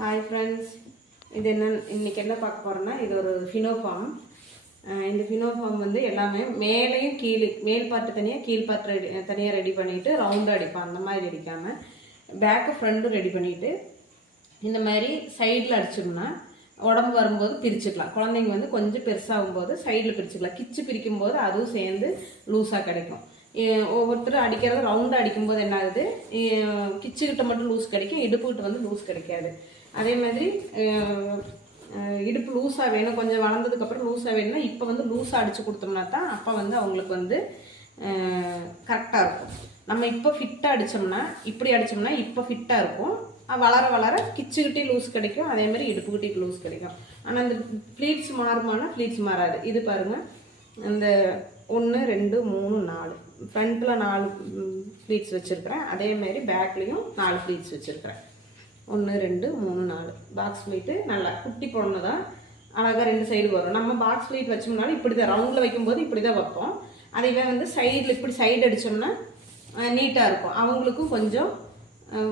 Hi friends, இது இன்றைக்கி என்ன பார்க்க போகிறோன்னா, இது ஒரு ஃபினோ ஃபார்ம். இந்த ஃபினோ ஃபார்ம் வந்து எல்லாமே மேலேயும் மேல் பார்ட்டு தனியாக கீழ் பார்ட்டு தனியாக ரெடி பண்ணிவிட்டு ரவுண்டாக அடிப்போம். அந்த மாதிரி அடிக்காமல் பேக்கு ஃப்ரண்ட்டும் ரெடி பண்ணிவிட்டு இந்த மாதிரி சைடில் அடிச்சோம்னா உடம்பு வரும்போது பிரிச்சுக்கலாம். குழந்தைங்க வந்து கொஞ்சம் பெருசாகும் போது சைடில் பிரிச்சுக்கலாம். கிச்சு பிரிக்கும் போது அதுவும் சேர்ந்து லூஸாக கிடைக்கும். ஒவ்வொருத்தரும் அடிக்கிறது ரவுண்டாக அடிக்கும்போது என்ன ஆகுது, கிச்சுக்கிட்ட மட்டும் லூஸ் கிடைக்கும், இடுப்புக்கிட்ட வந்து லூஸ் கிடைக்காது. அதே மாதிரி இடுப்பு லூஸாக வேணும், கொஞ்சம் வளர்ந்ததுக்கப்புறம் லூஸாக வேணும்னா இப்போ வந்து லூஸாக அடித்து கொடுத்தோம்னா தான் அப்போ வந்து அவங்களுக்கு வந்து கரெக்டாக இருக்கும். நம்ம இப்போ ஃபிட்டாக அடித்தோம்னா இப்படி அடித்தோம்னா இப்போ ஃபிட்டாக இருக்கும். வளர வளர கிச்சுக்கிட்டே லூஸ் கிடைக்கும், அதேமாதிரி இடுப்புக்கிட்டே லூஸ் கிடைக்கும். ஆனால் அந்த ஃப்ளீட்ஸ் மாறுமானா ஃப்ளீட்ஸ் மாறாது. இது பாருங்கள், இந்த 1 2 3 4 ஃப்ரண்ட்டில் 4 ஃப்ளீட்ஸ் வச்சுருக்கிறேன். அதேமாரி பேக்லேயும் 4 ஃப்ளீட்ஸ் வச்சுருக்கிறேன். 1 2 3 4 பாக்ஸ் ஃப்ளீட்டு நல்லா குட்டி பொண்ணு தான், அழகாக 2 சைடு வரும். நம்ம பாக்ஸ் ஃப்ளீட் வச்சோம்னாலும் இப்படி தான் ரவுண்டில் வைக்கும்போது இப்படி தான் வைப்போம். அதைவே வந்து சைடில் இப்படி சைடு அடித்தோம்னா நீட்டாக இருக்கும். அவங்களுக்கும் கொஞ்சம்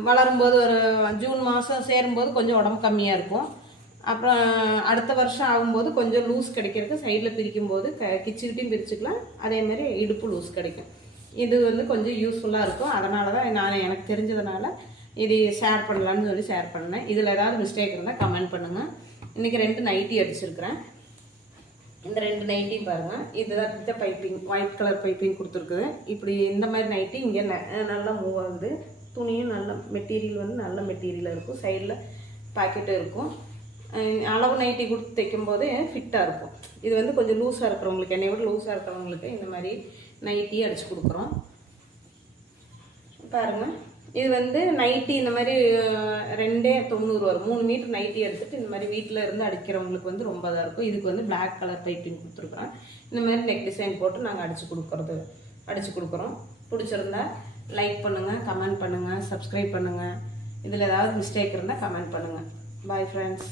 வளரும்போது ஒரு ஜூன் மாதம் சேரும்போது கொஞ்சம் உடம்பு கம்மியாக இருக்கும். அப்புறம் அடுத்த வருஷம் ஆகும்போது கொஞ்சம் லூஸ் கிடைக்கிறதுக்கு சைடில் பிரிக்கும்போது கிச்சுக்கிட்டையும் பிரிச்சுக்கலாம், அதேமாதிரி இடுப்பு லூஸ் கிடைக்கும். இது வந்து கொஞ்சம் யூஸ்ஃபுல்லாக இருக்கும். அதனால தான் நான் எனக்கு தெரிஞ்சதுனால இது ஷேர் பண்ணலான்னு சொல்லி ஷேர் பண்ணேன். இதில் ஏதாவது மிஸ்டேக் இருந்தால் கமெண்ட் பண்ணுங்கள். இன்றைக்கி 2 நைட்டி அடிச்சிருக்கிறேன். இந்த 2 நைட்டியும் பாருங்கள், இதுதான் இந்த பைப்பிங், ஒயிட் கலர் பைப்பிங் கொடுத்துருக்குது. இப்படி இந்த மாதிரி நைட்டி இங்கே நல்லா மூவ் ஆகுது. துணியும் நல்ல மெட்டீரியல் வந்து நல்ல மெட்டீரியலாக இருக்கும். சைடில் பாக்கெட்டும் இருக்கும். அளவு நைட்டி கொடுத்து தைக்கும்போது ஃபிட்டாக இருக்கும். இது வந்து கொஞ்சம் லூஸாக இருக்கிறவங்களுக்கு, என்னை விட லூஸாக இருக்கிறவங்களுக்கு இந்த மாதிரி நைட்டியும் அடித்து கொடுக்குறோம். பாருங்கள், இது வந்து நைட்டி இந்த மாதிரி 290 வரும். 3 மீட்டர் நைட்டி எடுத்துகிட்டு இந்த மாதிரி வீட்டில் இருந்து அடிக்கிறவங்களுக்கு வந்து ரொம்ப இதாக இருக்கும். இதுக்கு வந்து பிளாக் கலர் பைப்பிங் கொடுத்துருக்குறோம். இந்த மாதிரி நெக் டிசைன் போட்டு நாங்கள் அடித்து கொடுக்குறோம். பிடிச்சிருந்தா லைக் பண்ணுங்கள், கமெண்ட் பண்ணுங்கள், சப்ஸ்கிரைப் பண்ணுங்கள். இதில் ஏதாவது மிஸ்டேக் இருந்தால் கமெண்ட் பண்ணுங்கள். Bye friends.